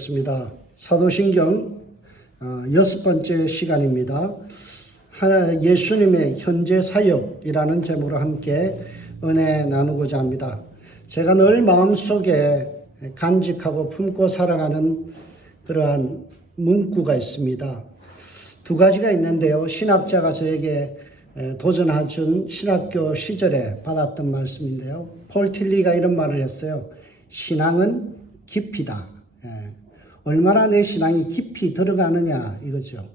습니다. 사도신경 6번째 시간입니다. 예수님의 현재 사역이라는 제목으로 함께 은혜 나누고자 합니다. 제가 늘 마음속에 간직하고 품고 살아가는 그러한 문구가 있습니다. 두 가지가 있는데요. 신학자가 저에게 도전해준 신학교 시절에 받았던 말씀인데요. 폴 틸리가 이런 말을 했어요. 신앙은 깊이다. 얼마나 내 신앙이 깊이 들어가느냐 이거죠.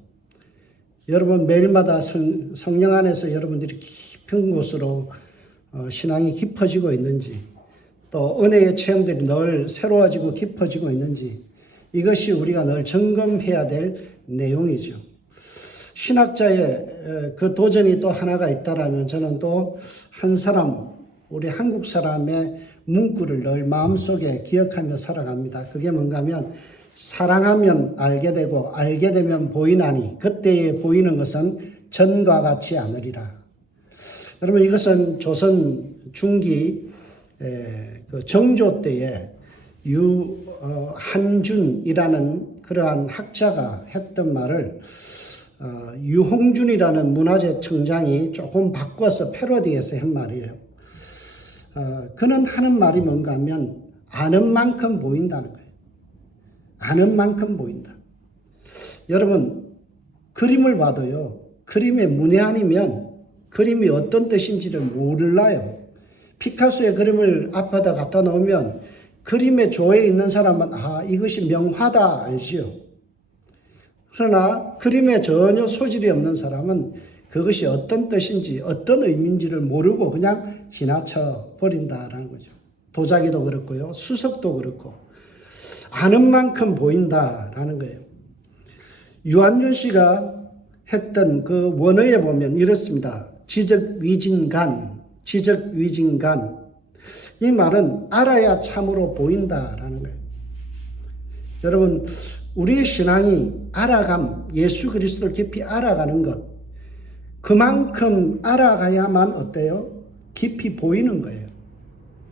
여러분 매일마다 성령 안에서 여러분들이 깊은 곳으로 신앙이 깊어지고 있는지, 또 은혜의 체험들이 늘 새로워지고 깊어지고 있는지, 이것이 우리가 늘 점검해야 될 내용이죠. 신학자의 그 도전이 또 하나가 있다라면 저는 또 한 사람, 우리 한국 사람의 문구를 늘 마음속에 기억하며 살아갑니다. 그게 뭔가 하면 사랑하면 알게 되고 알게 되면 보이나니 그때에 보이는 것은 전과 같지 않으리라. 여러분 이것은 조선 중기 그 정조 때에 한준이라는 그러한 학자가 했던 말을 유홍준이라는 문화재 청장이 조금 바꿔서 패러디해서 한 말이에요. 그는 하는 말이 뭔가 하면 아는 만큼 보인다는 거예요. 아는 만큼 보인다. 여러분 그림을 봐도요. 그림의 문외 아니면 그림이 어떤 뜻인지를 몰라요. 피카소의 그림을 앞에다 갖다 놓으면 그림의 조에 있는 사람은 이것이 명화다 알지요. 그러나 그림에 전혀 소질이 없는 사람은 그것이 어떤 뜻인지 어떤 의미인지를 모르고 그냥 지나쳐 버린다라는 거죠. 도자기도 그렇고요. 수석도 그렇고 아는 만큼 보인다라는 거예요. 유한준 씨가 했던 그 원어에 보면 이렇습니다. 지적위진간. 이 말은 알아야 참으로 보인다라는 거예요. 여러분 우리의 신앙이 알아감, 예수 그리스도를 깊이 알아가는 것, 그만큼 알아가야만 어때요? 깊이 보이는 거예요.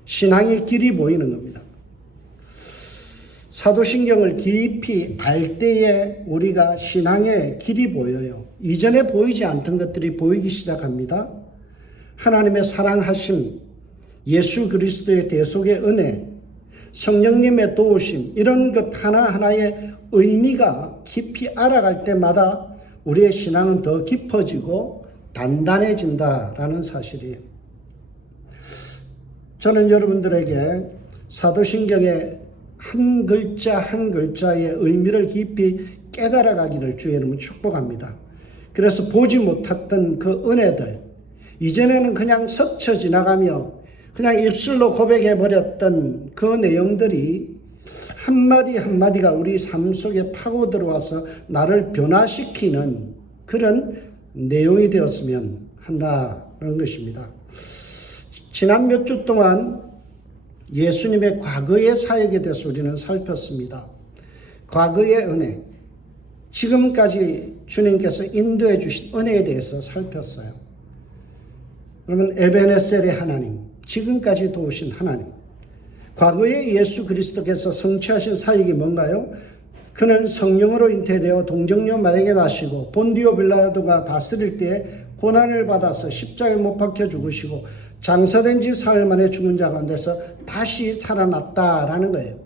신앙의 길이 보이는 겁니다. 사도신경을 깊이 알 때에 우리가 신앙의 길이 보여요. 이전에 보이지 않던 것들이 보이기 시작합니다. 하나님의 사랑하심, 예수 그리스도의 대속의 은혜, 성령님의 도우심, 이런 것 하나하나의 의미가 깊이 알아갈 때마다 우리의 신앙은 더 깊어지고 단단해진다라는 사실이에요. 저는 여러분들에게 사도신경의 한 글자 한 글자의 의미를 깊이 깨달아가기를 주의 이름으로 축복합니다. 그래서 보지 못했던 그 은혜들, 이전에는 그냥 스쳐 지나가며 그냥 입술로 고백해버렸던 그 내용들이 한마디 한마디가 우리 삶 속에 파고 들어와서 나를 변화시키는 그런 내용이 되었으면 한다는 것입니다. 지난 몇 주 동안 예수님의 과거의 사역에 대해서 우리는 살폈습니다. 과거의 은혜, 지금까지 주님께서 인도해 주신 은혜에 대해서 살폈어요. 그러면 에베네셀의 하나님, 지금까지 도우신 하나님, 과거에 예수 그리스도께서 성취하신 사역이 뭔가요? 그는 성령으로 잉태되어 동정녀 마리아에게 나시고 본디오 빌라도가 다스릴 때에 고난을 받아서 십자가에 못 박혀 죽으시고 장사된 지 사흘 만에 죽은 자 가운데서 다시 살아났다라는 거예요.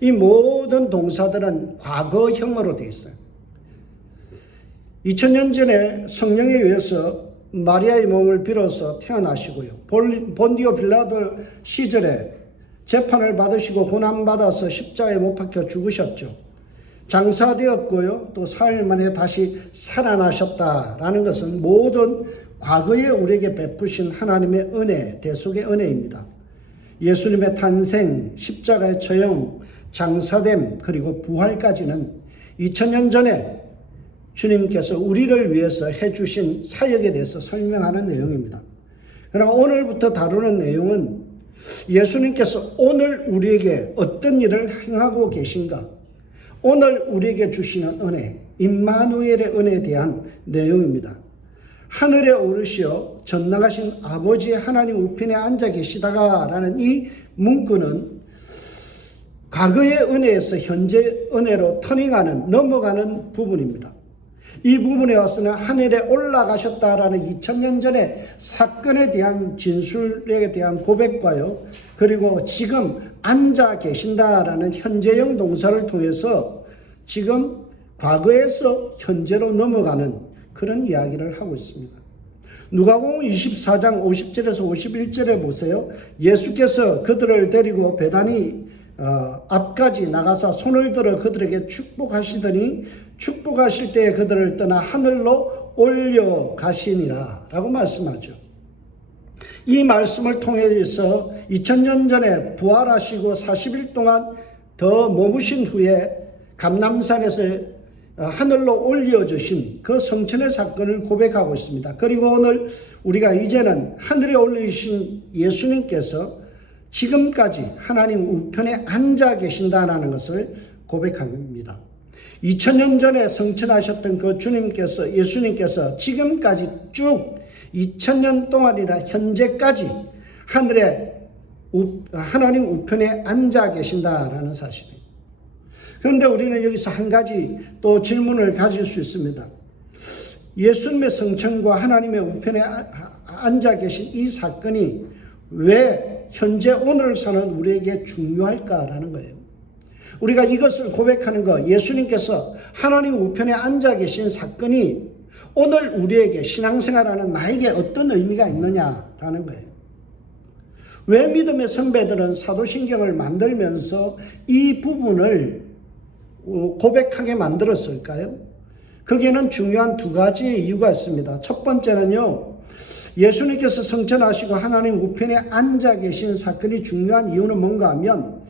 이 모든 동사들은 과거형으로 되어 있어요. 2000년 전에 성령에 의해서 마리아의 몸을 빌어서 태어나시고요. 본디오 빌라도 시절에 재판을 받으시고 고난받아서 십자가에 못 박혀 죽으셨죠. 장사되었고요. 또 사흘 만에 다시 살아나셨다라는 것은 모든 과거에 우리에게 베푸신 하나님의 은혜, 대속의 은혜입니다. 예수님의 탄생, 십자가의 처형, 장사됨, 그리고 부활까지는 2000년 전에 주님께서 우리를 위해서 해주신 사역에 대해서 설명하는 내용입니다. 그러나 오늘부터 다루는 내용은 예수님께서 오늘 우리에게 어떤 일을 행하고 계신가, 오늘 우리에게 주시는 은혜, 임마누엘의 은혜에 대한 내용입니다. 하늘에 오르시어 전능하신 아버지 하나님 우편에 앉아 계시다가 라는 이 문구는 과거의 은혜에서 현재 은혜로 터닝하는, 넘어가는 부분입니다. 이 부분에 와서는 하늘에 올라가셨다라는 2000년 전의 사건에 대한 진술에 대한 고백과요, 그리고 지금 앉아 계신다라는 현재형 동사를 통해서 지금 과거에서 현재로 넘어가는 그런 이야기를 하고 있습니다. 누가복음 24장 50절에서 51절에 보세요. 예수께서 그들을 데리고 베다니 앞까지 나가서 손을 들어 그들에게 축복하시더니 축복하실 때에 그들을 떠나 하늘로 올려가시니라 라고 말씀하죠. 이 말씀을 통해서 2000년 전에 부활하시고 40일 동안 더 머무신 후에 감람산에서 하늘로 올려주신 그 성천의 사건을 고백하고 있습니다. 그리고 오늘 우리가 이제는 하늘에 올리신 예수님께서 지금까지 하나님 우편에 앉아 계신다는 것을 고백합니다. 2000년 전에 성천하셨던 그 주님께서, 예수님께서 지금까지 쭉 2000년 동안이나 현재까지 하나님 우편에 앉아 계신다라는 사실입니다. 그런데 우리는 여기서 한 가지 또 질문을 가질 수 있습니다. 예수님의 성천과 하나님의 우편에 앉아 계신 이 사건이 왜 현재 오늘을 사는 우리에게 중요할까라는 거예요. 우리가 이것을 고백하는 것, 예수님께서 하나님 우편에 앉아 계신 사건이 오늘 우리에게 신앙생활하는 나에게 어떤 의미가 있느냐라는 거예요. 왜 믿음의 선배들은 사도신경을 만들면서 이 부분을 고백하게 만들었을까요? 거기에는 중요한 두 가지의 이유가 있습니다. 첫 번째는요, 예수님께서 성천하시고 하나님 우편에 앉아 계신 사건이 중요한 이유는 뭔가 하면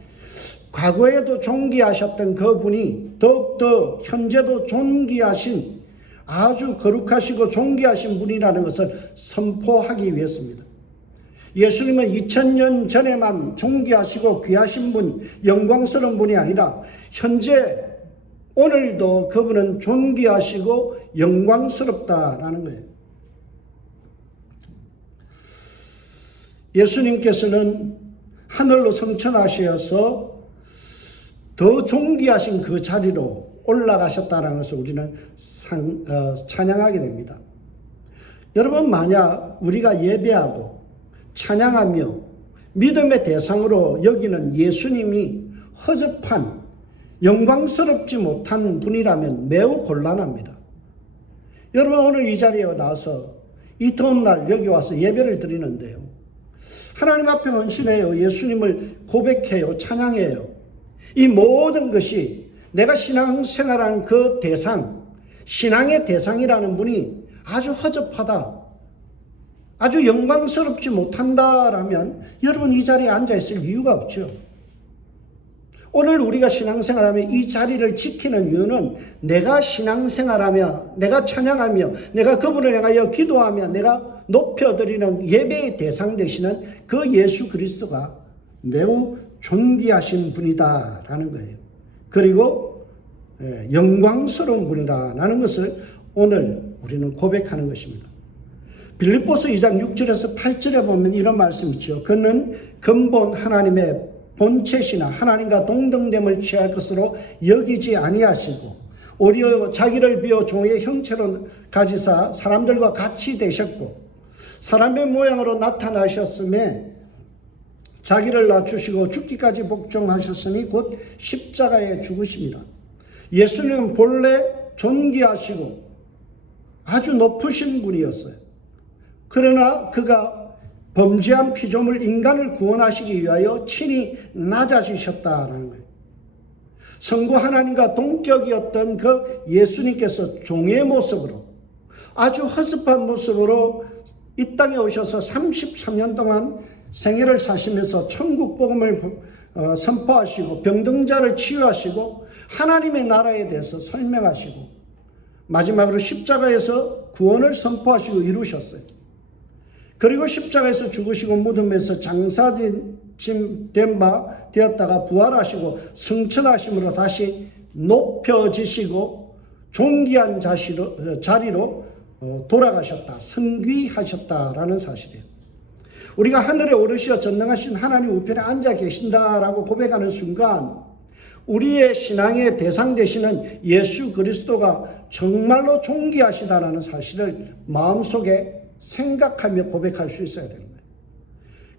과거에도 존귀하셨던 그분이 더욱더 현재도 존귀하신, 아주 거룩하시고 존귀하신 분이라는 것을 선포하기 위해서입니다. 예수님은 2000년 전에만 존귀하시고 귀하신 분, 영광스러운 분이 아니라 현재 오늘도 그분은 존귀하시고 영광스럽다라는 거예요. 예수님께서는 하늘로 성천하셔서 더 존귀하신 그 자리로 올라가셨다는 것을 우리는 찬양하게 됩니다. 여러분, 만약 우리가 예배하고 찬양하며 믿음의 대상으로 여기는 예수님이 허접한, 영광스럽지 못한 분이라면 매우 곤란합니다. 여러분, 오늘 이 자리에 나와서 이 더운 날 여기 와서 예배를 드리는데요, 하나님 앞에 헌신해요. 예수님을 고백해요. 찬양해요. 이 모든 것이 내가 신앙생활하는 그 대상, 신앙의 대상이라는 분이 아주 허접하다, 아주 영광스럽지 못한다라면 여러분 이 자리에 앉아있을 이유가 없죠. 오늘 우리가 신앙생활하며 이 자리를 지키는 이유는 내가 신앙생활하며, 내가 찬양하며, 내가 그분을 향하여 기도하며 내가 높여드리는 예배의 대상 되시는 그 예수 그리스도가 매우 존귀하신 분이다라는 거예요. 그리고 영광스러운 분이라는 것을 오늘 우리는 고백하는 것입니다. 빌립보서 2장 6절에서 8절에 보면 이런 말씀이 있죠. 그는 근본 하나님의 본체시나 하나님과 동등됨을 취할 것으로 여기지 아니하시고 오히려 자기를 비워 종의 형체로 가지사 사람들과 같이 되셨고 사람의 모양으로 나타나셨음에 자기를 낮추시고 죽기까지 복종하셨으니 곧 십자가에 죽으십니다. 예수님은 본래 존귀하시고 아주 높으신 분이었어요. 그러나 그가 범죄한 피조물 인간을 구원하시기 위하여 친히 낮아지셨다는 거예요. 성부 하나님과 동격이었던 그 예수님께서 종의 모습으로, 아주 허습한 모습으로 이 땅에 오셔서 33년 동안 생애를 사시면서 천국 복음을 선포하시고 병등자를 치유하시고 하나님의 나라에 대해서 설명하시고 마지막으로 십자가에서 구원을 선포하시고 이루셨어요. 그리고 십자가에서 죽으시고 무덤에서 장사된 바 되었다가 부활하시고 승천하심으로 다시 높여지시고 존귀한 자리로 돌아가셨다, 승귀하셨다라는 사실이에요. 우리가 하늘에 오르시어 전능하신 하나님 우편에 앉아 계신다라고 고백하는 순간 우리의 신앙의 대상 되시는 예수 그리스도가 정말로 존귀하시다라는 사실을 마음속에 생각하며 고백할 수 있어야 되는 거예요.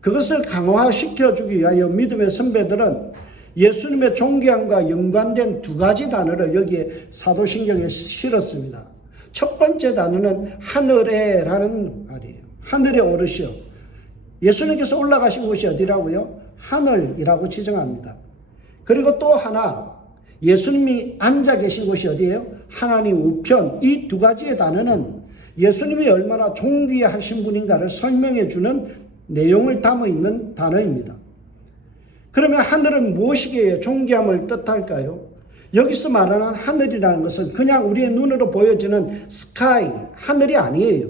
그것을 강화시켜주기 위하여 믿음의 선배들은 예수님의 존귀함과 연관된 두 가지 단어를 여기에 사도신경에 실었습니다. 첫 번째 단어는 하늘에라는 말이에요. 하늘에 오르시오. 예수님께서 올라가신 곳이 어디라고요? 하늘이라고 지정합니다. 그리고 또 하나, 예수님이 앉아 계신 곳이 어디예요? 하나님 우편. 이 두 가지의 단어는 예수님이 얼마나 존귀하신 분인가를 설명해 주는 내용을 담아 있는 단어입니다. 그러면 하늘은 무엇이기에 존귀함을 뜻할까요? 여기서 말하는 하늘이라는 것은 그냥 우리의 눈으로 보여지는 스카이, 하늘이 아니에요.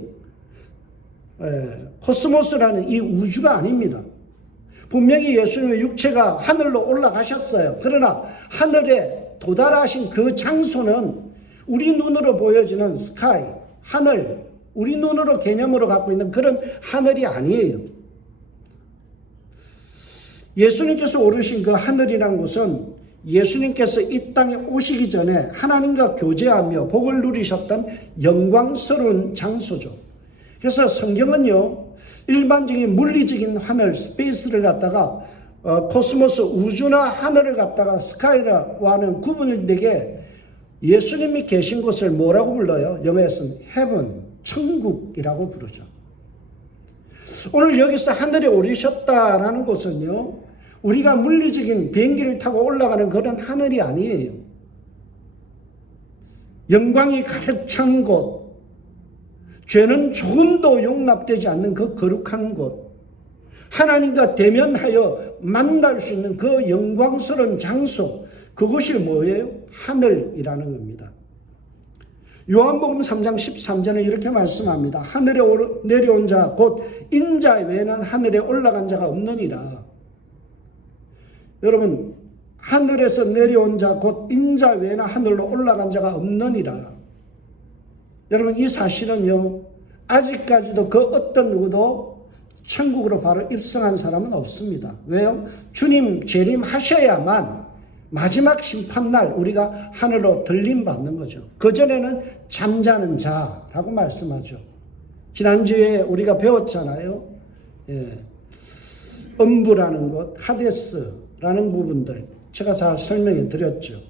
코스모스라는 이 우주가 아닙니다. 분명히 예수님의 육체가 하늘로 올라가셨어요. 그러나 하늘에 도달하신 그 장소는 우리 눈으로 보여지는 스카이, 하늘, 우리 눈으로 개념으로 갖고 있는 그런 하늘이 아니에요. 예수님께서 오르신 그 하늘이란 곳은 예수님께서 이 땅에 오시기 전에 하나님과 교제하며 복을 누리셨던 영광스러운 장소죠. 그래서 성경은요, 일반적인 물리적인 하늘, 스페이스를 갖다가 코스모스, 우주나 하늘을 갖다가 스카이라와는 구분을 되게 예수님이 계신 곳을 뭐라고 불러요? 영어에서는 heaven, 천국이라고 부르죠. 오늘 여기서 하늘에 오르셨다라는 것은요, 우리가 물리적인 비행기를 타고 올라가는 그런 하늘이 아니에요. 영광이 가득 찬 곳, 죄는 조금도 용납되지 않는 그 거룩한 곳, 하나님과 대면하여 만날 수 있는 그 영광스러운 장소, 그것이 뭐예요? 하늘이라는 겁니다. 요한복음 3장 13절은 이렇게 말씀합니다. 하늘에 내려온 자 곧 인자 외에는 하늘에 올라간 자가 없느니라. 여러분, 하늘에서 내려온 자 곧 인자 외에는 하늘로 올라간 자가 없느니라. 여러분, 이 사실은요, 아직까지도 그 어떤 누구도 천국으로 바로 입성한 사람은 없습니다. 왜요? 주님 재림하셔야만 마지막 심판날 우리가 하늘로 들림받는 거죠. 그전에는 잠자는 자라고 말씀하죠. 지난주에 우리가 배웠잖아요. 음부라는 것, 하데스라는 부분들 제가 잘 설명해 드렸죠.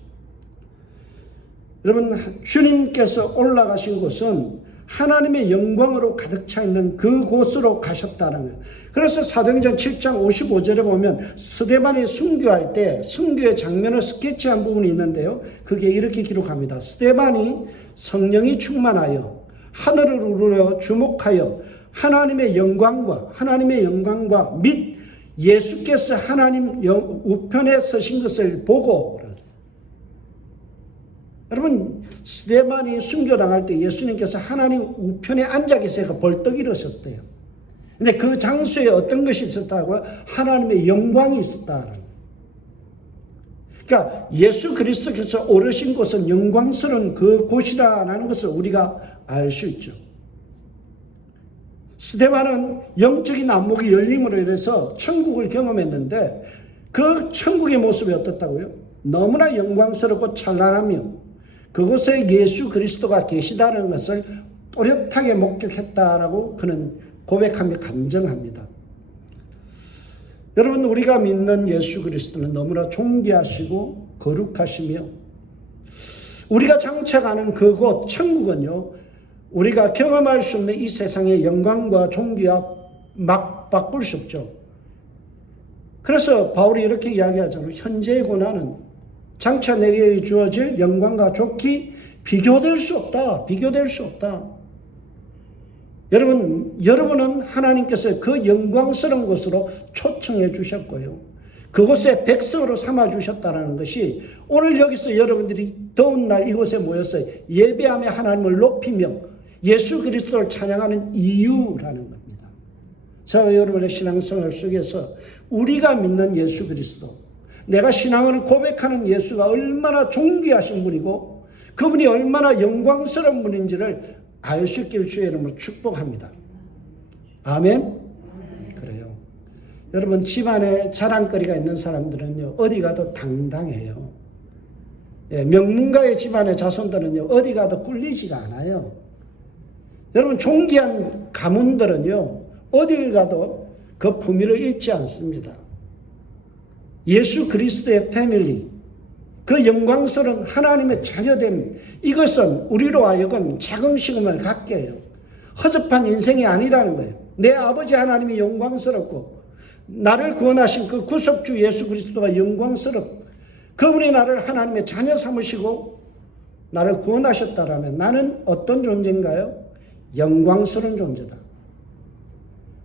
여러분, 주님께서 올라가신 곳은 하나님의 영광으로 가득 차 있는 그곳으로 가셨다는 거예요. 그래서 사도행전 7장 55절에 보면 스데반이 순교할 때 순교의 장면을 스케치한 부분이 있는데요. 그게 이렇게 기록합니다. 스데반이 성령이 충만하여 하늘을 우러러 주목하여 하나님의 영광과 및 예수께서 하나님 우편에 서신 것을 보고, 여러분, 스데반이 순교당할 때 예수님께서 하나님 우편에 앉아 계세요. 벌떡 일어섰대요. 근데 그 장소에 어떤 것이 있었다고요? 하나님의 영광이 있었다. 그러니까 예수 그리스도께서 오르신 곳은 영광스러운 그 곳이라는 것을 우리가 알 수 있죠. 스데반은 영적인 안목이 열림으로 인해서 천국을 경험했는데 그 천국의 모습이 어떻다고요? 너무나 영광스럽고 찬란하며 그곳에 예수 그리스도가 계시다는 것을 또렷하게 목격했다라고 그는 고백하며 간증합니다. 여러분, 우리가 믿는 예수 그리스도는 너무나 존귀하시고 거룩하시며 우리가 장차가는 그곳 천국은요, 우리가 경험할 수 없는 이 세상의 영광과 존귀와 막 바꿀 수 없죠. 그래서 바울이 이렇게 이야기하잖아요. 현재의 고난은 장차 내게 주어질 영광과 좋기 비교될 수 없다. 비교될 수 없다. 여러분은 하나님께서 그 영광스러운 곳으로 초청해 주셨고요. 그곳에 백성으로 삼아 주셨다는 것이 오늘 여기서 여러분들이 더운 날 이곳에 모여서 예배하며 하나님을 높이며 예수 그리스도를 찬양하는 이유라는 겁니다. 자, 여러분의 신앙생활 속에서 우리가 믿는 예수 그리스도, 내가 신앙을 고백하는 예수가 얼마나 존귀하신 분이고 그분이 얼마나 영광스러운 분인지를 알 수 있기를 주의 이름으로 축복합니다. 아멘? 그래요. 여러분, 집안에 자랑거리가 있는 사람들은요, 어디 가도 당당해요. 명문가의 집안의 자손들은요, 어디 가도 꿀리지가 않아요. 여러분, 존귀한 가문들은요, 어딜 가도 그 품위를 잃지 않습니다. 예수 그리스도의 패밀리, 그 영광스러운 하나님의 자녀됨, 이것은 우리로 하여금 자긍심을 갖게 해요. 허접한 인생이 아니라는 거예요. 내 아버지 하나님이 영광스럽고 나를 구원하신 그 구속주 예수 그리스도가 영광스럽고 그분이 나를 하나님의 자녀 삼으시고 나를 구원하셨다라면 나는 어떤 존재인가요? 영광스러운 존재다.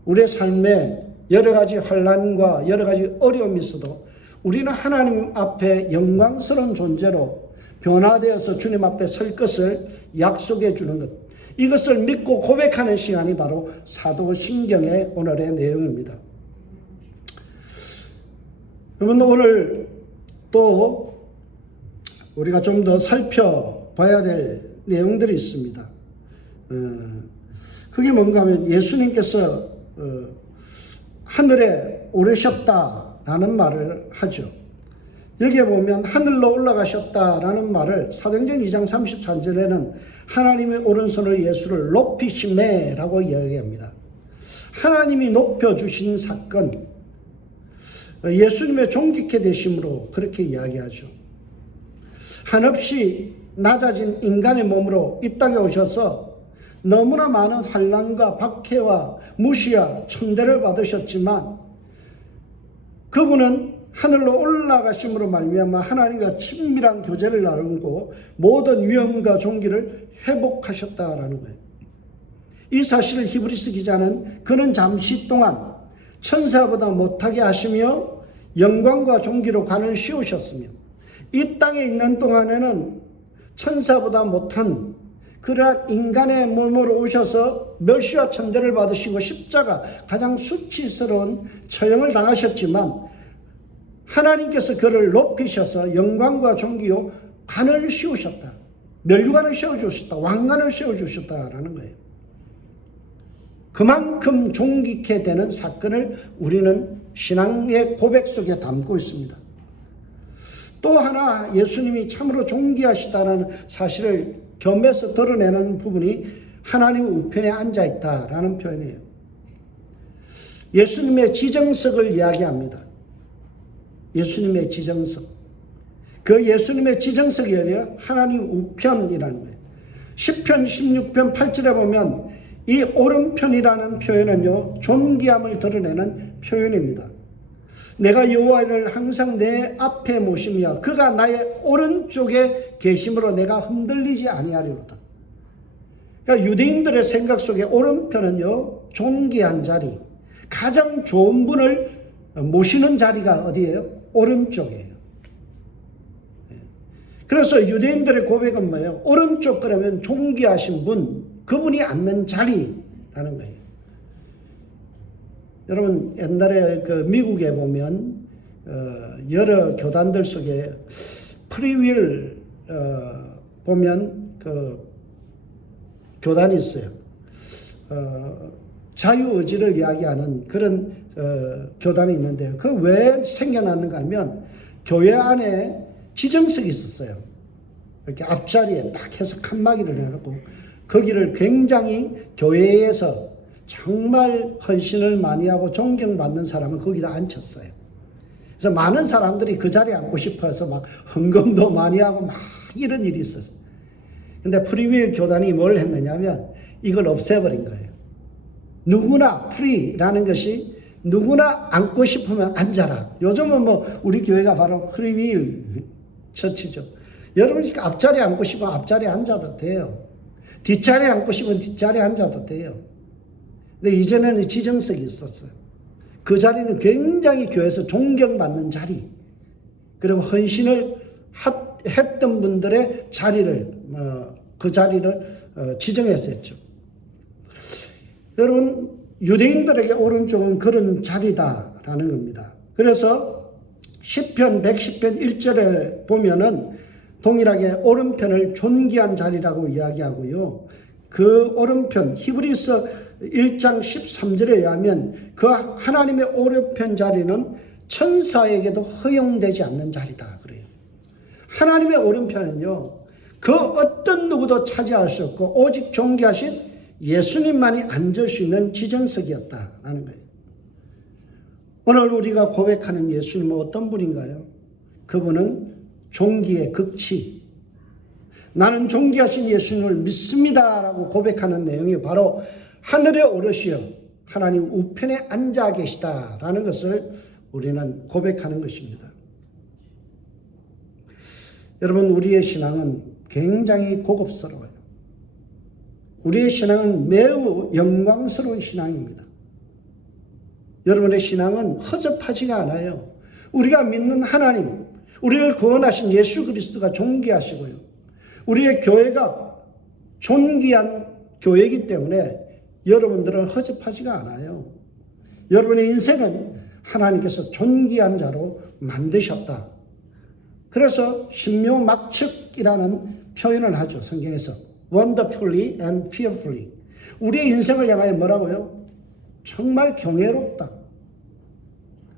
우리의 삶에 여러 가지 환난과 여러 가지 어려움이 있어도 우리는 하나님 앞에 영광스러운 존재로 변화되어서 주님 앞에 설 것을 약속해 주는 것. 이것을 믿고 고백하는 시간이 바로 사도신경의 오늘의 내용입니다. 여러분, 오늘 또 우리가 좀 더 살펴봐야 될 내용들이 있습니다. 그게 뭔가 하면 예수님께서 하늘에 오르셨다라는 말을 하죠. 여기에 보면 하늘로 올라가셨다라는 말을 사도행전 2장 33절에는 하나님의 오른손으로 예수를 높이시매라고 이야기합니다. 하나님이 높여주신 사건, 예수님의 존귀케 되심으로 그렇게 이야기하죠. 한없이 낮아진 인간의 몸으로 이 땅에 오셔서 너무나 많은 환난과 박해와 무시와 천대를 받으셨지만 그분은 하늘로 올라가심으로 말미암아 하나님과 친밀한 교제를 나누고 모든 위엄과 존귀를 회복하셨다라는 거예요. 이 사실을 히브리서 기자는 그는 잠시 동안 천사보다 못하게 하시며 영광과 존귀로 관을 씌우셨으며 이 땅에 있는 동안에는 천사보다 못한 그러한 인간의 몸으로 오셔서 멸시와 천대를 받으시고 십자가 가장 수치스러운 처형을 당하셨지만 하나님께서 그를 높이셔서 영광과 존귀요 관을 씌우셨다. 멸류관을 씌워주셨다. 왕관을 씌워주셨다라는 거예요. 그만큼 존귀케 되는 사건을 우리는 신앙의 고백 속에 담고 있습니다. 또 하나 예수님이 참으로 존귀하시다는 사실을 겸해서 드러내는 부분이 하나님의 우편에 앉아있다라는 표현이에요. 예수님의 지정석을 이야기합니다. 예수님의 지정석. 그 예수님의 지정석이 아니라 하나님 우편이라는 거예요. 시편 16편 8절에 보면 이 오른편이라는 표현은요, 존귀함을 드러내는 표현입니다. 내가 여호와를 항상 내 앞에 모시며 그가 나의 오른쪽에 계심으로 내가 흔들리지 아니하리로다. 그러니까 유대인들의 생각 속에 오른편은요, 존귀한 자리, 가장 좋은 분을 모시는 자리가 어디예요? 오른쪽이에요. 그래서 유대인들의 고백은 뭐예요? 오른쪽 그러면 존귀하신 분, 그분이 앉는 자리라는 거예요. 여러분, 옛날에 그 미국에 보면 여러 교단들 속에 프리윌 보면 그 교단이 있어요. 자유의지를 이야기하는 그런 교단이 있는데요. 그 왜 생겨났는가 하면 교회 안에 지정석이 있었어요. 이렇게 앞자리에 딱 해서 칸막이를 해놓고 거기를 굉장히 교회에서 정말 헌신을 많이 하고 존경받는 사람을 거기다 앉혔어요. 그래서 많은 사람들이 그 자리에 앉고 싶어서 막 헌금도 많이 하고 막 이런 일이 있었어요. 근데 프리윌 교단이 뭘 했느냐면 이걸 없애버린 거예요. 누구나 프리라는 것이 누구나 앉고 싶으면 앉아라. 요즘은 뭐 우리 교회가 바로 프리윌 처치죠. 여러분이 앞자리에 앉고 싶으면 앞자리에 앉아도 돼요. 뒷자리에 앉고 싶으면 뒷자리에 앉아도 돼요. 근데 이전에는 지정석이 있었어요. 그 자리는 굉장히 교회에서 존경받는 자리, 그리고 헌신을 했던 분들의 자리를, 그 자리를 지정했었죠. 여러분, 유대인들에게 오른쪽은 그런 자리다라는 겁니다. 그래서 시편 110편 1절에 보면은 동일하게 오른편을 존귀한 자리라고 이야기하고요. 그 오른편, 히브리서 1장 13절에 의하면 그 하나님의 오른편 자리는 천사에게도 허용되지 않는 자리다 그래요. 하나님의 오른편은요, 그 어떤 누구도 차지할 수 없고 오직 존귀하신 예수님만이 앉을 수 있는 지정석이었다라는 거예요. 오늘 우리가 고백하는 예수님은 어떤 분인가요? 그분은 존귀의 극치. 나는 존귀하신 예수님을 믿습니다라고 고백하는 내용이 바로 하늘에 오르시어 하나님 우편에 앉아 계시다라는 것을 우리는 고백하는 것입니다. 여러분, 우리의 신앙은 굉장히 고급스러워요. 우리의 신앙은 매우 영광스러운 신앙입니다. 여러분의 신앙은 허접하지가 않아요. 우리가 믿는 하나님, 우리를 구원하신 예수 그리스도가 존귀하시고요. 우리의 교회가 존귀한 교회이기 때문에 여러분들은 허접하지가 않아요. 여러분의 인생은 하나님께서 존귀한 자로 만드셨다. 그래서 신묘막측이라는 표현을 하죠. 성경에서. Wonderfully and fearfully. 우리의 인생을 향하여 뭐라고요? 정말 경외롭다.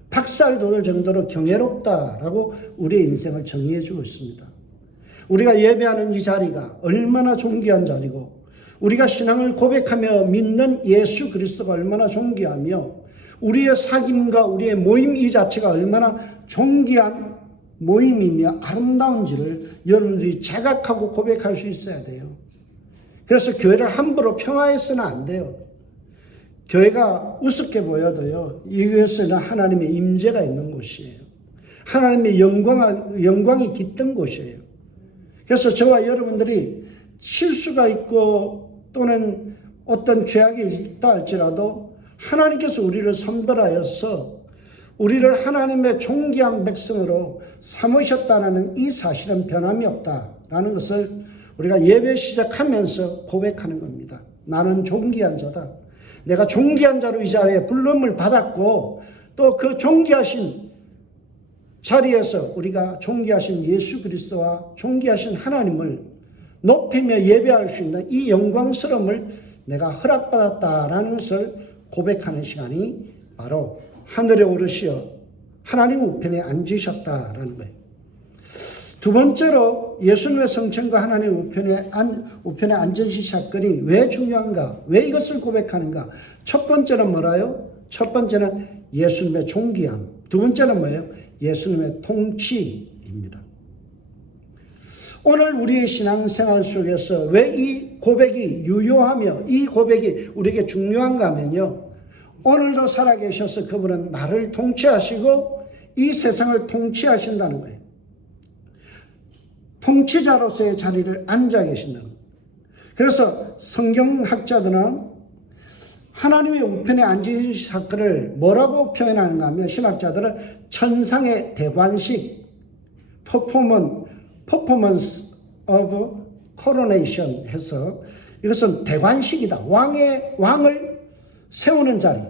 닭살 돋을 정도로 경외롭다라고 우리의 인생을 정의해 주고 있습니다. 우리가 예배하는 이 자리가 얼마나 존귀한 자리고, 우리가 신앙을 고백하며 믿는 예수 그리스도가 얼마나 존귀하며, 우리의 사귐과 우리의 모임 이 자체가 얼마나 존귀한 모임이며 아름다운지를 여러분들이 자각하고 고백할 수 있어야 돼요. 그래서 교회를 함부로 평화해서는 안 돼요. 교회가 우습게 보여도요, 이 교회에서는 하나님의 임재가 있는 곳이에요. 하나님의 영광이 깃든 곳이에요. 그래서 저와 여러분들이 실수가 있고 또는 어떤 죄악이 있다 할지라도 하나님께서 우리를 선별하여서 우리를 하나님의 존귀한 백성으로 삼으셨다는 이 사실은 변함이 없다라는 것을 우리가 예배 시작하면서 고백하는 겁니다. 나는 존귀한 자다. 내가 존귀한 자로 이 자리에 부름을 받았고, 또 그 존귀하신 자리에서 우리가 존귀하신 예수 그리스도와 존귀하신 하나님을 높이며 예배할 수 있는 이 영광스러움을 내가 허락받았다라는 것을 고백하는 시간이 바로 하늘에 오르시어 하나님 우편에 앉으셨다라는 거예요. 두 번째로 예수님의 성천과 하나님 우편에 앉으신 사건이 왜 중요한가? 왜 이것을 고백하는가? 첫 번째는 뭐라요? 첫 번째는 예수님의 존귀함. 두 번째는 뭐예요? 예수님의 통치입니다. 오늘 우리의 신앙생활 속에서 왜 이 고백이 유효하며 이 고백이 우리에게 중요한가 하면요, 오늘도 살아계셔서 그분은 나를 통치하시고 이 세상을 통치하신다는 거예요. 통치자로서의 자리를 앉아 계신다는 거예요. 그래서 성경학자들은 하나님의 우편에 앉으신 사건을 뭐라고 표현하는가 하면, 신학자들은 천상의 대관식, performance of coronation 해서 이것은 대관식이다. 왕을 세우는 자리,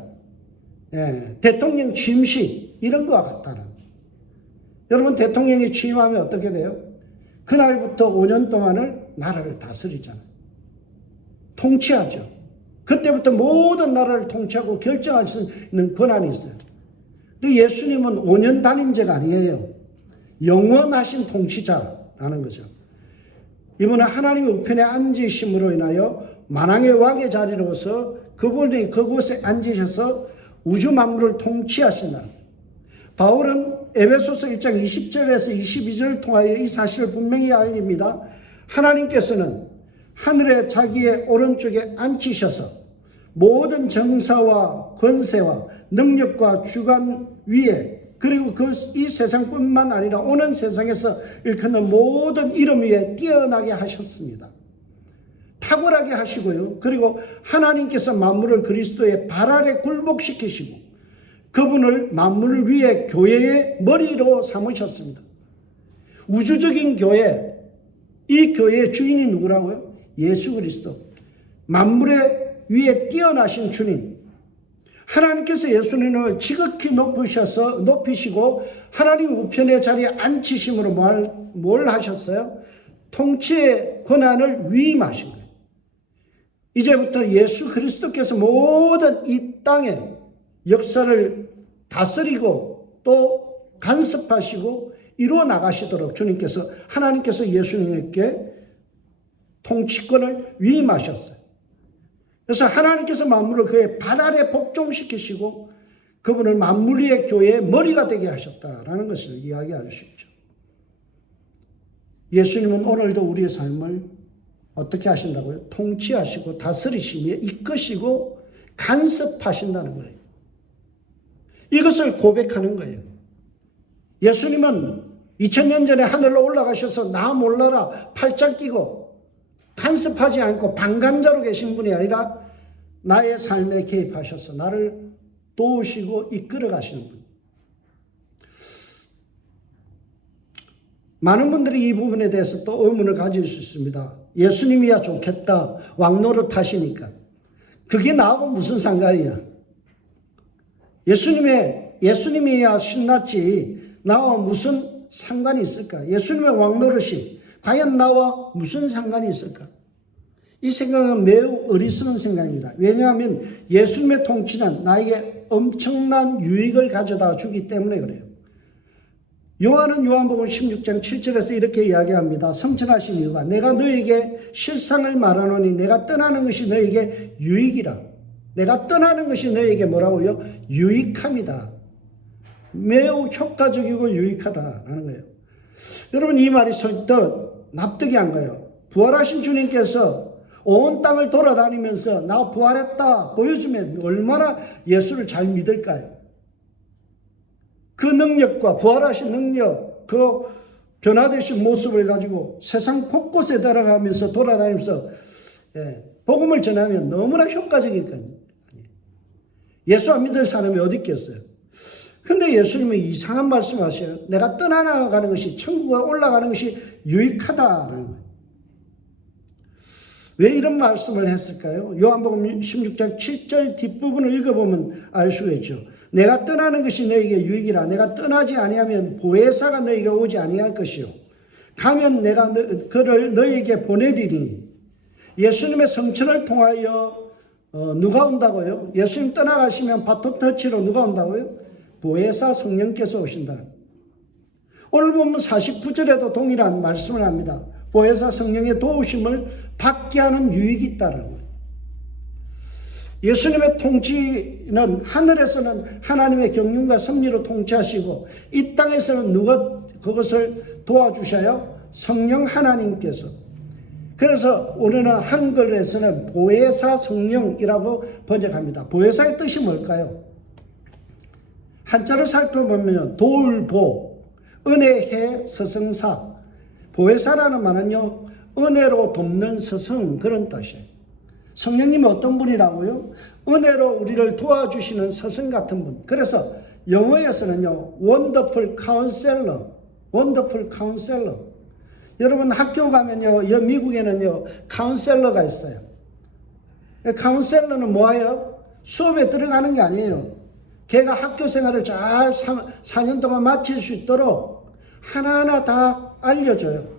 대통령 취임식 이런 것과 같다는. 여러분, 대통령이 취임하면 어떻게 돼요? 그날부터 5년 동안을 나라를 다스리잖아요. 통치하죠. 그때부터 모든 나라를 통치하고 결정할 수 있는 권한이 있어요. 근데 예수님은 5년 단임제가 아니에요. 영원하신 통치자라는 거죠. 이분은 하나님의 우편에 앉으심으로 인하여 만왕의 왕의 자리로서 그분이 그곳에 앉으셔서 우주 만물을 통치하신다는 거예요. 바울은 에베소서 1장 20절에서 22절을 통하여 이 사실을 분명히 알립니다. 하나님께서는 하늘에 자기의 오른쪽에 앉히셔서 모든 정사와 권세와 능력과 주관 위에, 그리고 이 세상뿐만 아니라 오는 세상에서 일컫는 모든 이름 위에 뛰어나게 하셨습니다. 탁월하게 하시고요. 그리고 하나님께서 만물을 그리스도의 발 아래 굴복시키시고 그분을 만물을 위해 교회의 머리로 삼으셨습니다. 우주적인 교회, 이 교회의 주인이 누구라고요? 예수 그리스도. 만물의 위에 뛰어나신 주님. 하나님께서 예수님을 지극히 높이시고 하나님 우편의 자리에 앉히심으로 뭘 하셨어요? 통치의 권한을 위임하신 거예요. 이제부터 예수 그리스도께서 모든 이 땅의 역사를 다스리고 또 간섭하시고 이루어 나가시도록 하나님께서 예수님에게 통치권을 위임하셨어요. 그래서 하나님께서 만물을 그의 발 아래 복종시키시고 그분을 만물 위의 교회의 머리가 되게 하셨다라는 것을 이야기할 수 있죠. 예수님은 오늘도 우리의 삶을 어떻게 하신다고요? 통치하시고 다스리시며 이끄시고 간섭하신다는 거예요. 이것을 고백하는 거예요. 예수님은 2000년 전에 하늘로 올라가셔서 나 몰라라 팔짱 끼고 간섭하지 않고 방관자로 계신 분이 아니라 나의 삶에 개입하셔서 나를 도우시고 이끌어 가시는 분. 많은 분들이 이 부분에 대해서 또 의문을 가질 수 있습니다. 예수님이야 좋겠다. 왕노릇 하시니까. 그게 나하고 무슨 상관이야? 예수님이야 신났지. 나와 무슨 상관이 있을까? 예수님의 왕노릇이 과연 나와 무슨 상관이 있을까? 이 생각은 매우 어리석은 생각입니다. 왜냐하면 예수님의 통치는 나에게 엄청난 유익을 가져다 주기 때문에 그래요. 요한은 요한복음 16장 7절에서 이렇게 이야기합니다. 성천하신 이유가 내가 너에게 실상을 말하노니 내가 떠나는 것이 너에게 유익이라. 내가 떠나는 것이 너에게 뭐라고요? 유익함이다. 매우 효과적이고 유익하다라는 거예요. 여러분 이 말이 설득 납득이 안 가요. 부활하신 주님께서 온 땅을 돌아다니면서 나 부활했다 보여주면 얼마나 예수를 잘 믿을까요? 그 능력과 부활하신 능력, 그 변화되신 모습을 가지고 세상 곳곳에 들어가면서 돌아다니면서 복음을 전하면 너무나 효과적이니까요. 예수 안 믿을 사람이 어디 있겠어요? 근데 예수님은 이상한 말씀 하셔요. 내가 떠나가는 것이, 천국에 올라가는 것이 유익하다라는 거예요. 왜 이런 말씀을 했을까요? 요한복음 16장 7절 뒷부분을 읽어보면 알 수가 있죠. 내가 떠나는 것이 너에게 유익이라. 내가 떠나지 아니하면 보혜사가 너에게 오지 아니할 것이요. 가면 내가 그를 너에게 보내리니. 예수님의 성천을 통하여 누가 온다고요? 예수님 떠나가시면 바톤 터치로 누가 온다고요? 보혜사 성령께서 오신다. 오늘 보면 49절에도 동일한 말씀을 합니다. 보혜사 성령의 도우심을 받게 하는 유익이 있다는 거예요. 예수님의 통치는 하늘에서는 하나님의 경륜과 섭리로 통치하시고 이 땅에서는 누가 그것을 도와주셔요? 성령 하나님께서. 그래서 우리는 한글에서는 보혜사 성령이라고 번역합니다. 보혜사의 뜻이 뭘까요? 한자를 살펴보면 도울보, 은혜해 서성사. 보혜사라는 말은요, 은혜로 돕는 스승 그런 뜻이에요. 성령님이 어떤 분이라고요? 은혜로 우리를 도와주시는 스승 같은 분. 그래서 영어에서는요, 원더풀 카운셀러, 원더풀 카운셀러. 여러분 학교 가면요, 미국에는요, 카운셀러가 있어요. 카운셀러는 뭐예요? 수업에 들어가는 게 아니에요. 걔가 학교 생활을 잘 4년 동안 마칠 수 있도록 하나하나 다 알려줘요.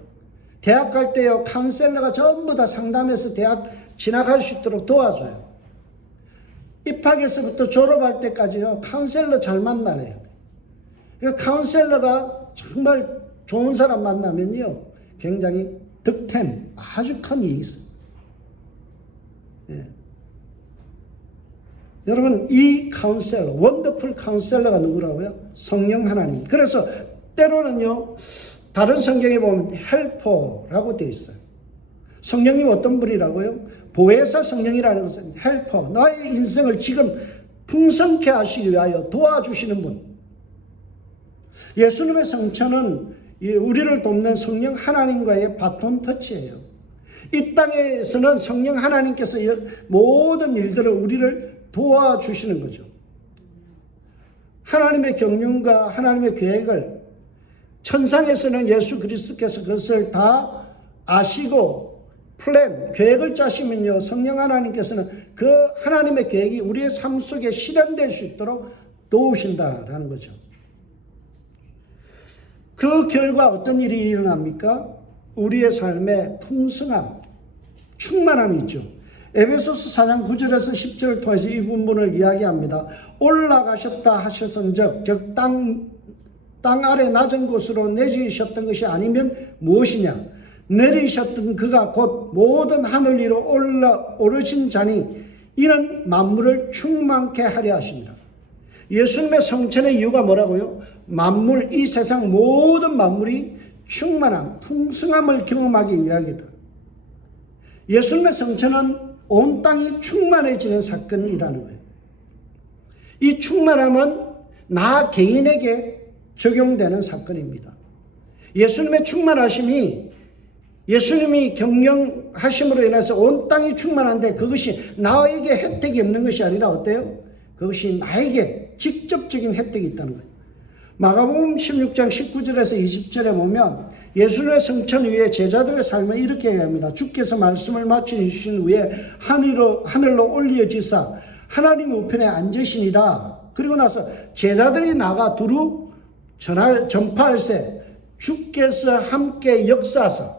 대학 갈 때요, 카운셀러가 전부 다 상담해서 대학 진학할 수 있도록 도와줘요. 입학에서부터 졸업할 때까지요, 카운셀러 잘 만나래요. 카운셀러가 정말 좋은 사람 만나면요, 굉장히 득템, 아주 큰 이익이 있어요. 예. 여러분, 이 카운셀러, 원더풀 카운셀러가 누구라고요? 성령 하나님. 그래서 때로는요, 다른 성경에 보면 헬퍼라고 되어 있어요. 성령님 어떤 분이라고요? 보혜사 성령이라는 것은 헬퍼, 나의 인생을 지금 풍성케 하시기 위하여 도와주시는 분. 예수님의 성천은 우리를 돕는 성령 하나님과의 바톤 터치예요. 이 땅에서는 성령 하나님께서 모든 일들을 우리를 도와주시는 거죠. 하나님의 경륜과 하나님의 계획을 천상에서는 예수 그리스도께서 그것을 다 아시고 계획을 짜시면요, 성령 하나님께서는 그 하나님의 계획이 우리의 삶 속에 실현될 수 있도록 도우신다라는 거죠. 그 결과 어떤 일이 일어납니까? 우리의 삶에 풍성함, 충만함이 있죠. 에베소서 4장 9절에서 10절을 통해서 이 부분을 이야기합니다. 올라가셨다 하셨은즉, 즉 땅 아래 낮은 곳으로 내리셨던 것이 아니면 무엇이냐? 내리셨던 그가 곧 모든 하늘 위로 오르신 자니 이는 만물을 충만케 하려 하십니다. 예수님의 성천의 이유가 뭐라고요? 만물, 이 세상 모든 만물이 충만함, 풍성함을 경험하기 위하기다. 예수님의 성천은 온 땅이 충만해지는 사건이라는 거예요. 이 충만함은 나 개인에게 적용되는 사건입니다. 예수님의 충만하심이 예수님이 경영하심으로 인해서 온 땅이 충만한데 그것이 나에게 혜택이 없는 것이 아니라 어때요? 그것이 나에게 직접적인 혜택이 있다는 거예요. 마가복음 16장 19절에서 20절에 보면 예수님의 성천 위에 제자들의 삶을 이렇게 얘기합니다. 주께서 말씀을 마치신 후에 하늘로 올려지사 하나님 우편에 앉으시니라. 그리고 나서 제자들이 나가 두루 전파할세 주께서 함께 역사하사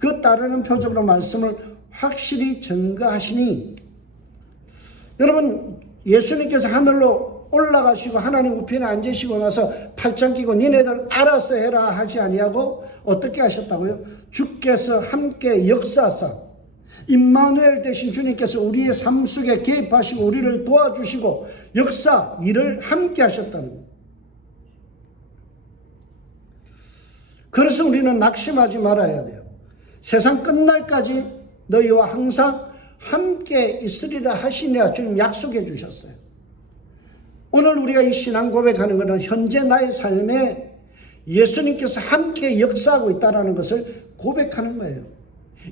그 따르는 표적으로 말씀을 확실히 증거하시니. 여러분, 예수님께서 하늘로 올라가시고 하나님 우편에 앉으시고 나서 팔짱 끼고 니네들 알아서 해라 하지 아니하고 어떻게 하셨다고요? 주께서 함께 역사하사 임마누엘 되신 주님께서 우리의 삶 속에 개입하시고 우리를 도와주시고 역사 일을 함께 하셨다는 거예요. 그래서 우리는 낙심하지 말아야 돼요. 세상 끝날까지 너희와 항상 함께 있으리라 하시냐 주님 약속해 주셨어요. 오늘 우리가 이 신앙 고백하는 것은 현재 나의 삶에 예수님께서 함께 역사하고 있다는 것을 고백하는 거예요.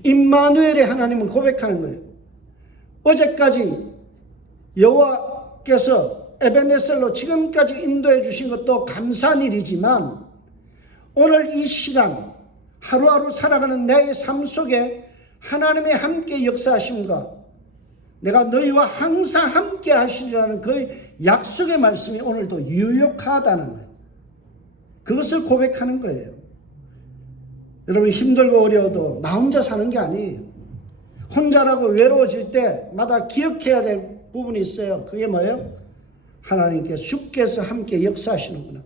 임마누엘의 하나님을 고백하는 거예요. 어제까지 여호와께서 에베네셀로 지금까지 인도해 주신 것도 감사한 일이지만 오늘 이 시간 하루하루 살아가는 내 삶 속에 하나님의 함께 역사하심과 내가 너희와 항상 함께 하시리라는 그 약속의 말씀이 오늘도 유효하다는 거예요. 그것을 고백하는 거예요. 여러분, 힘들고 어려워도 나 혼자 사는 게 아니에요. 혼자라고 외로워질 때마다 기억해야 될 부분이 있어요. 그게 뭐예요? 하나님께서 주께서 함께 역사하시는구나.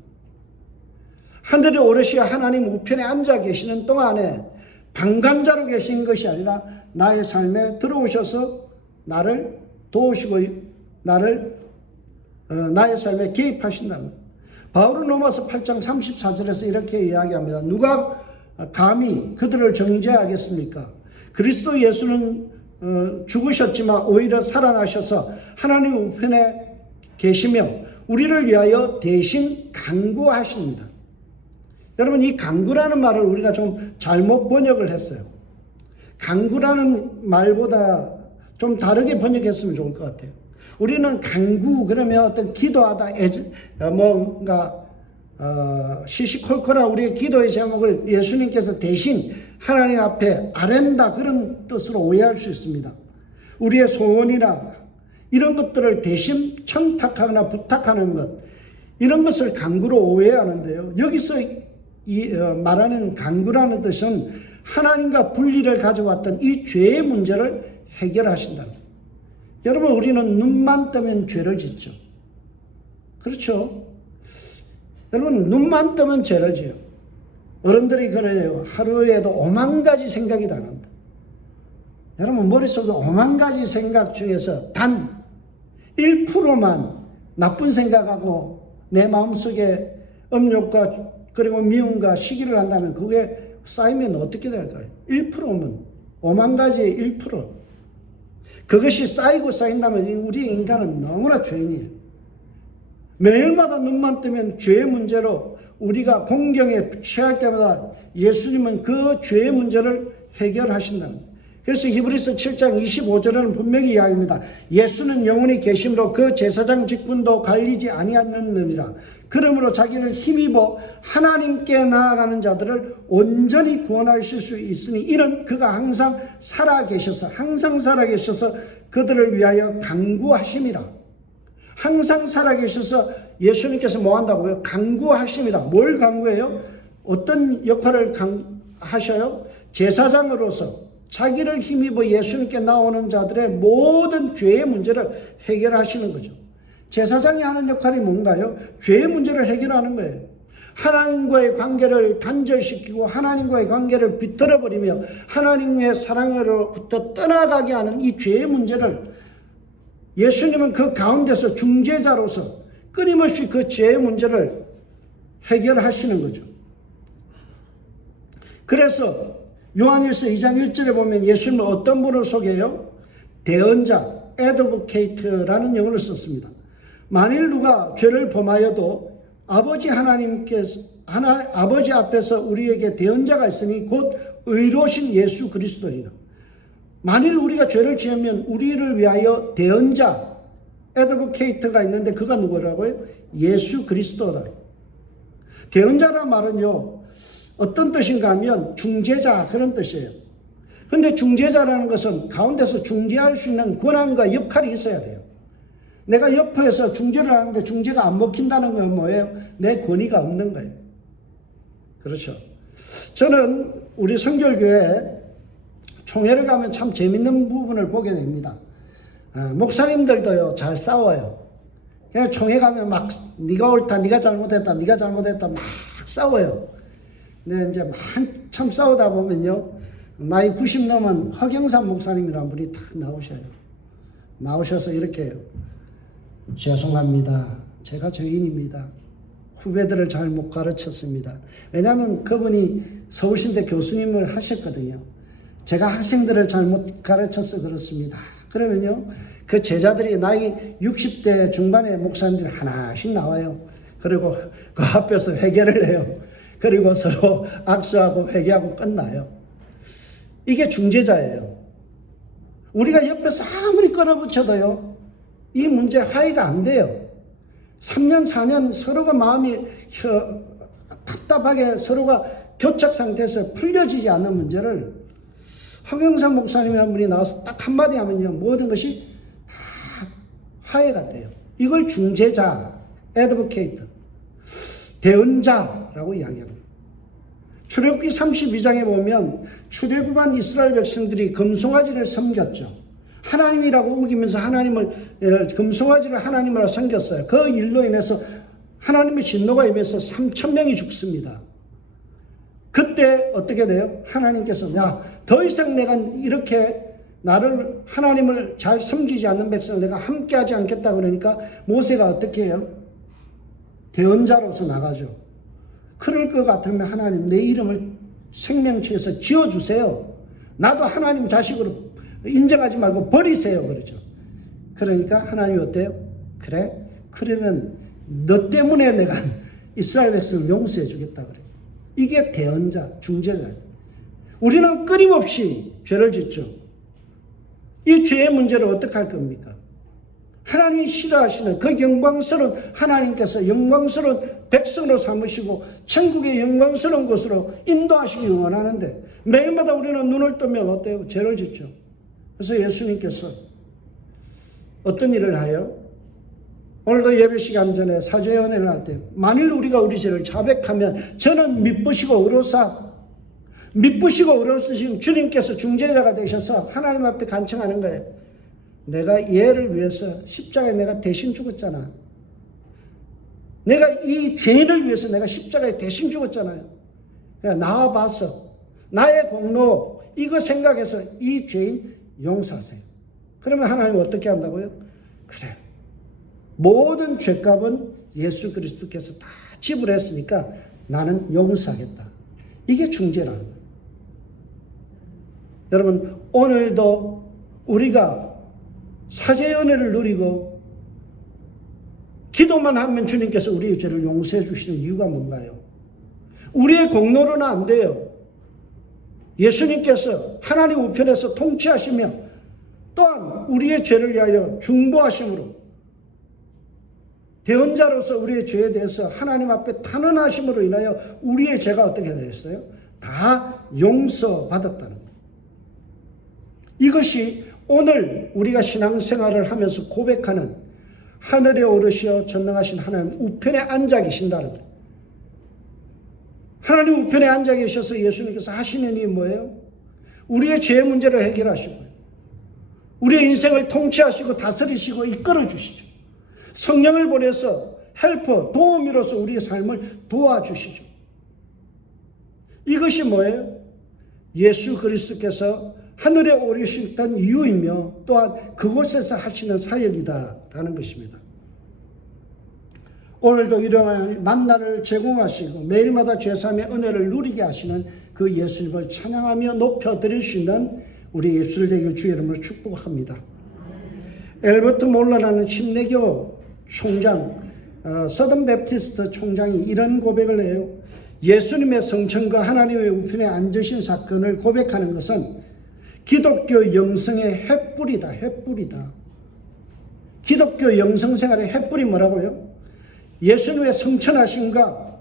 하늘에 오르시어 하나님 우편에 앉아 계시는 동안에 방관자로 계신 것이 아니라 나의 삶에 들어오셔서 나를 도우시고 나의 삶에 개입하신다는 거예요. 바울은 로마서 8장 34절에서 이렇게 이야기합니다. 누가 감히 그들을 정죄하겠습니까? 그리스도 예수는 죽으셨지만 오히려 살아나셔서 하나님 우편에 계시며 우리를 위하여 대신 간구하십니다. 여러분, 이 간구라는 말을 우리가 좀 잘못 번역을 했어요. 간구라는 말보다 좀 다르게 번역했으면 좋을 것 같아요. 우리는 간구 그러면 어떤 기도하다 뭔가 시시콜콜한 우리의 기도의 제목을 예수님께서 대신 하나님 앞에 아랜다 그런 뜻으로 오해할 수 있습니다. 우리의 소원이나 이런 것들을 대신 청탁하거나 부탁하는 것, 이런 것을 간구로 오해하는데요. 여기서 말하는 간구라는 뜻은 하나님과 분리를 가져왔던 이 죄의 문제를 해결하신다는 거예요. 여러분, 우리는 눈만 뜨면 죄를 짓죠. 그렇죠? 여러분, 눈만 뜨면 죄를 지어요. 어른들이 그래요. 하루에도 5만 가지 생각이 다 난다. 여러분, 머릿속에 5만 가지 생각 중에서 단 1%만 나쁜 생각하고 내 마음속에 음욕과 그리고 미움과 시기를 한다면 그게 쌓이면 어떻게 될까요? 1%면 5만 가지의 1%. 그것이 쌓이고 쌓인다면 우리 인간은 너무나 죄인이에요. 매일마다 눈만 뜨면 죄의 문제로 우리가 공경에 취할 때마다 예수님은 그 죄의 문제를 해결하신다는 거예요. 그래서 히브리서 7장 25절에는 분명히 이야기합니다. 예수는 영원히 계심으로 그 제사장 직분도 갈리지 아니하느니라. 그러므로 자기를 힘입어 하나님께 나아가는 자들을 온전히 구원하실 수 있으니 이는 그가 항상 살아계셔서 그들을 위하여 간구하심이라. 항상 살아계셔서 예수님께서 뭐 한다고요? 간구하심이라. 뭘 간구해요? 어떤 역할을 하셔요? 제사장으로서 자기를 힘입어 예수님께 나오는 자들의 모든 죄의 문제를 해결하시는 거죠. 제사장이 하는 역할이 뭔가요? 죄의 문제를 해결하는 거예요. 하나님과의 관계를 단절시키고 하나님과의 관계를 비틀어버리며 하나님의 사랑으로부터 떠나가게 하는 이 죄의 문제를 예수님은 그 가운데서 중재자로서 끊임없이 그 죄의 문제를 해결하시는 거죠. 그래서 요한일서 2장 1절에 보면 예수님은 어떤 분을 소개해요? 대언자, advocate라는 영어를 썼습니다. 만일 누가 죄를 범하여도 아버지 앞에서 우리에게 대언자가 있으니 곧 의로우신 예수 그리스도이라. 만일 우리가 죄를 지으면 우리를 위하여 대언자, advocate가 있는데 그가 누구라고요? 예수 그리스도라. 대언자라는 말은요, 어떤 뜻인가 하면 중재자, 그런 뜻이에요. 근데 중재자라는 것은 가운데서 중재할 수 있는 권한과 역할이 있어야 돼요. 내가 옆에서 중재를 하는데 중재가 안 먹힌다는 건 뭐예요? 내 권위가 없는 거예요. 그렇죠. 저는 우리 성결교회 총회를 가면 참 재밌는 부분을 보게 됩니다. 목사님들도요, 잘 싸워요. 그냥 총회 가면 막 네가 옳다, 네가 잘못했다, 네가 잘못했다 막 싸워요. 근데 이제 한참 싸우다 보면요, 나이 90 넘은 허경삼 목사님이라는 분이 탁 나오셔요. 나오셔서 이렇게 해요. 죄송합니다. 제가 죄인입니다. 후배들을 잘못 가르쳤습니다. 왜냐하면 그분이 서울신대 교수님을 하셨거든요. 제가 학생들을 잘못 가르쳐서 그렇습니다. 그러면요, 그 제자들이 나이 60대 중반의 목사님들이 하나씩 나와요. 그리고 그 앞에서 회개를 해요. 그리고 서로 악수하고 회개하고 끝나요. 이게 중재자예요. 우리가 옆에서 아무리 끌어붙여도요, 이 문제 화해가 안 돼요. 3년, 4년 서로가 마음이 답답하게 서로가 교착 상태에서 풀려지지 않는 문제를 허경삼 목사님이 한 분이 나와서 딱 한마디 하면요, 모든 것이 다 화해가 돼요. 이걸 중재자, advocate, 대언자라고 이야기합니다. 출애굽기 32장에 보면 출애굽한 이스라엘 백성들이 금송아지를 섬겼죠. 하나님이라고 우기면서 금송아지를 하나님으로 섬겼어요. 그 일로 인해서 하나님의 진노가 임해서 3,000명이 죽습니다. 그때 어떻게 돼요? 하나님께서 더 이상 내가 이렇게 나를 하나님을 잘 섬기지 않는 백성을 내가 함께하지 않겠다 그러니까 모세가 어떻게 해요? 대언자로서 나가죠. 그럴 것 같으면 하나님 내 이름을 생명책에서 지어주세요. 나도 하나님 자식으로 인정하지 말고 버리세요. 그러죠. 그러니까 하나님이 어때요? 그래? 그러면 너 때문에 내가 이스라엘 백성을 용서해 주겠다 그래요. 이게 대언자, 중재자예요. 우리는 끊임없이 죄를 짓죠. 이 죄의 문제를 어떻게 할 겁니까? 하나님이 싫어하시는 그 영광스러운 하나님께서 영광스러운 백성으로 삼으시고 천국의 영광스러운 곳으로 인도하시기 원하는데 매일마다 우리는 눈을 뜨면 어때요? 죄를 짓죠. 그래서 예수님께서 어떤 일을 해요? 오늘도 예배 시간 전에 사죄연회를 할 때 만일 우리가 우리 죄를 자백하면 저는 미쁘시고 의로우신 주님께서 중재자가 되셔서 하나님 앞에 간청하는 거예요. 내가 얘를 위해서 십자가에 내가 대신 죽었잖아. 내가 이 죄인을 위해서 내가 십자가에 대신 죽었잖아요. 그러니까 나와봐서 나의 공로 이거 생각해서 이 죄인 용서하세요. 그러면 하나님 어떻게 한다고요? 그래. 모든 죄값은 예수 그리스도께서 다 지불했으니까 나는 용서하겠다. 이게 중재라는 거예요. 여러분, 오늘도 우리가 사죄연회를 누리고 기도만 하면 주님께서 우리의 죄를 용서해 주시는 이유가 뭔가요? 우리의 공로로는 안 돼요. 예수님께서 하나님 우편에서 통치하시며 또한 우리의 죄를 위하여 중보하심으로 대언자로서 우리의 죄에 대해서 하나님 앞에 탄원하심으로 인하여 우리의 죄가 어떻게 되었어요? 다 용서받았다는 거예요. 이것이 오늘 우리가 신앙생활을 하면서 고백하는 하늘에 오르시어 전능하신 하나님 우편에 앉아 계신다는 거예요. 하나님 우편에 앉아 계셔서 예수님께서 하시는 일이 뭐예요? 우리의 죄 문제를 해결하시고 우리의 인생을 통치하시고 다스리시고 이끌어 주시죠. 성령을 보내서 헬퍼, 도우미로서 우리의 삶을 도와주시죠. 이것이 뭐예요? 예수 그리스도께서 하늘에 오르셨던 이유이며 또한 그곳에서 하시는 사역이다라는 것입니다. 오늘도 이러한 만나를 제공하시고 매일마다 죄사함의 은혜를 누리게 하시는 그 예수님을 찬양하며 높여드릴 수 있는 우리 예술대교 주 이름으로 축복합니다. 엘버트 몰러라는 침례교 총장, 서던 베프티스트 총장이 이런 고백을 해요. 예수님의 성천과 하나님의 우편에 앉으신 사건을 고백하는 것은 기독교 영성의 횃불이다. 횃불이다. 기독교 영성생활의 횃불이 뭐라고요? 예수님의 성천하심과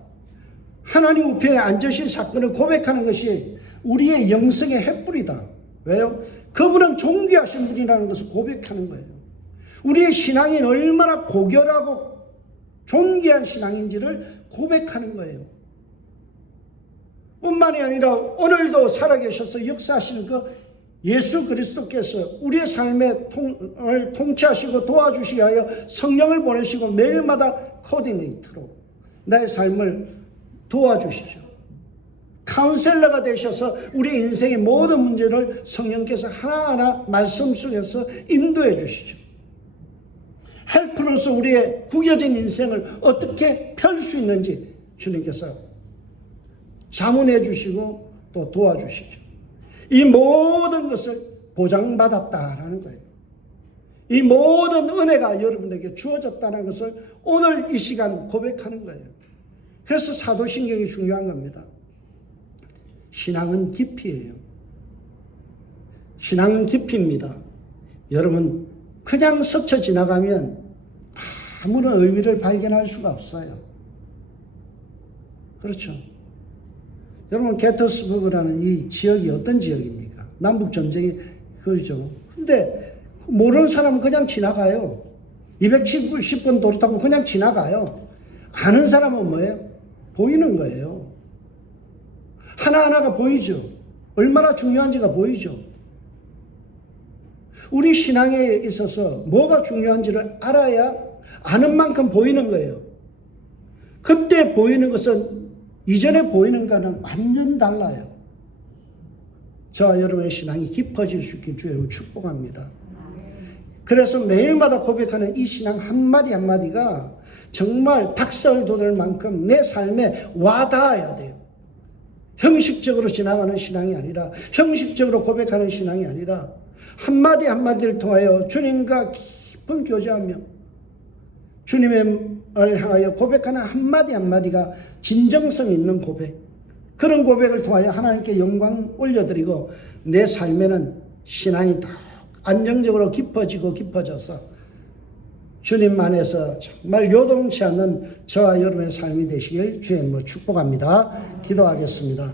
하나님 우편에 앉으신 사건을 고백하는 것이 우리의 영성의 횃불이다. 왜요? 그분은 존귀하신 분이라는 것을 고백하는 거예요. 우리의 신앙이 얼마나 고결하고 존귀한 신앙인지를 고백하는 거예요. 뿐만이 아니라 오늘도 살아계셔서 역사하시는 그 예수 그리스도께서 우리의 삶을 통치하시고 도와주시기 위하여 성령을 보내시고 매일마다 코디네이터로 나의 삶을 도와주시죠. 카운셀러가 되셔서 우리 인생의 모든 문제를 성령께서 하나하나 말씀 속에서 인도해 주시죠. 헬프로서 우리의 구겨진 인생을 어떻게 펼 수 있는지 주님께서 자문해 주시고 또 도와주시죠. 이 모든 것을 보장받았다라는 거예요. 이 모든 은혜가 여러분에게 주어졌다는 것을 오늘 이 시간 고백하는 거예요. 그래서 사도신경이 중요한 겁니다. 신앙은 깊이예요. 신앙은 깊이입니다. 여러분 그냥 스쳐 지나가면 아무런 의미를 발견할 수가 없어요. 그렇죠. 여러분 게터스버그라는 이 지역이 어떤 지역입니까? 남북전쟁이 그죠. 근데 모르는 사람은 그냥 지나가요. 270번 도로 타고 그냥 지나가요. 아는 사람은 뭐예요? 보이는 거예요. 하나하나가 보이죠. 얼마나 중요한지가 보이죠. 우리 신앙에 있어서 뭐가 중요한지를 알아야 아는 만큼 보이는 거예요. 그때 보이는 것은 이전에 보이는 것과는 완전 달라요. 저와 여러분의 신앙이 깊어질 수 있게 주여 축복합니다. 그래서 매일마다 고백하는 이 신앙 한마디 한마디가 정말 닭살 돋을 만큼 내 삶에 와닿아야 돼요. 형식적으로 지나가는 신앙이 아니라, 형식적으로 고백하는 신앙이 아니라 한마디 한마디를 통하여 주님과 깊은 교제하며 주님을 향하여 고백하는 한마디 한마디가 진정성 있는 고백, 그런 고백을 통하여 하나님께 영광 올려드리고 내 삶에는 신앙이 더 안정적으로 깊어지고 깊어져서 주님 안에서 정말 요동치 않는 저와 여러분의 삶이 되시길 주의 이름으로 축복합니다. 기도하겠습니다.